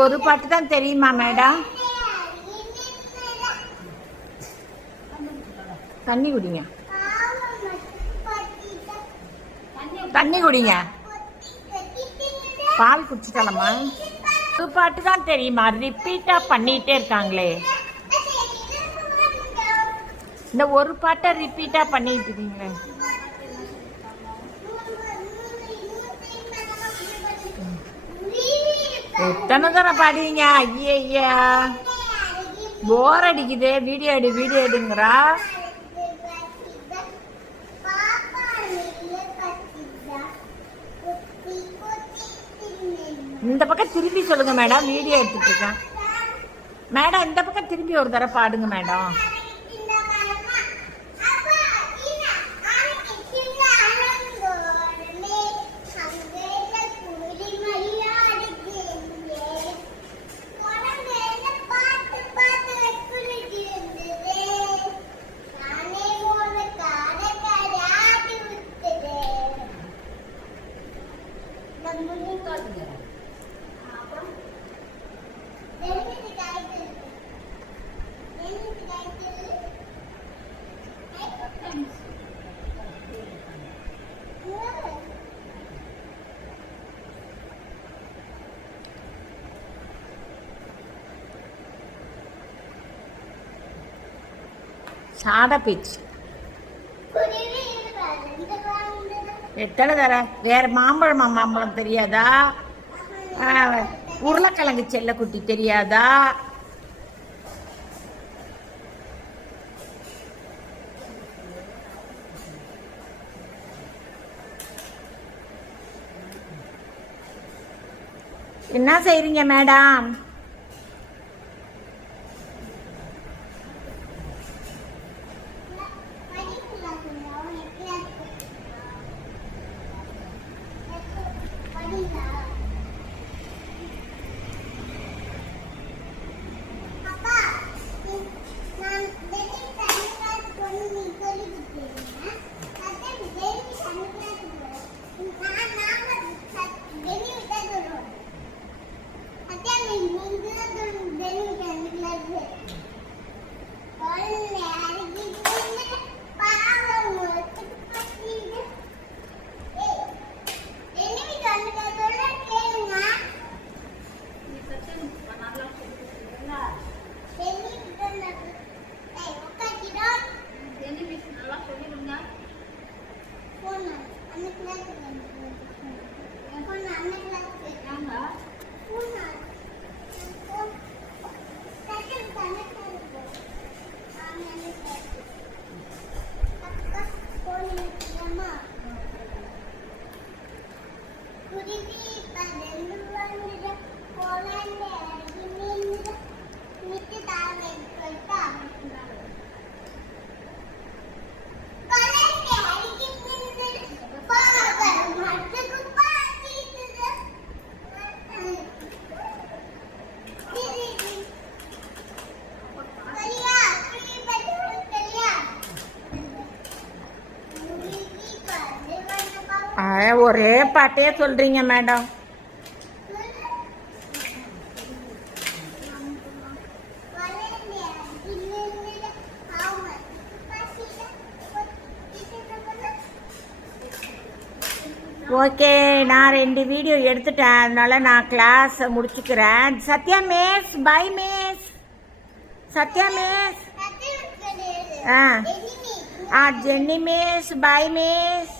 ஒரு பாட்டு தான் தெரியுமா மேடம்? தண்ணி குடிங்க, தண்ணி குடிங்க. பால் குடிச்சிட்டலம்மா. ஒரு பாட்டு தான் தெரியுமா? ரிப்பீட்டா பண்ணிட்டே இருக்காங்களே. இந்த ஒரு பாட்டை ரிப்பீட்டா பண்ணிட்டு இருக்கீங்களே. எத்தனை தடவை பாடுவீங்க? ஐயா போர் அடிக்குது. வீடியோ எடு வீடியோ எடுங்கிறா. இந்த பக்கம் திரும்பி சொல்லுங்க மேடம், வீடியோ எடுத்துட்டு இருக்கேன் மேடம். இந்த பக்கம் திரும்பி ஒரு தடவை பாடுங்க மேடம். சாதா பேச்சு எத்தனை தர. வேற மாம்பழம் தெரியாதா? உருளைக்கிழங்கு செல்லக்குட்டி தெரியாதா? என்ன செய்றீங்க மேடம்? ஒரே பாட்டே சொல்றீங்க மேடம். ஓகே, நான் 2 வீடியோ எடுத்துட்டேன், அதனால நான் கிளாஸ் முடிச்சுக்கிறேன். Sathya miss, bye miss. Sathya miss, Jenny miss, bye miss.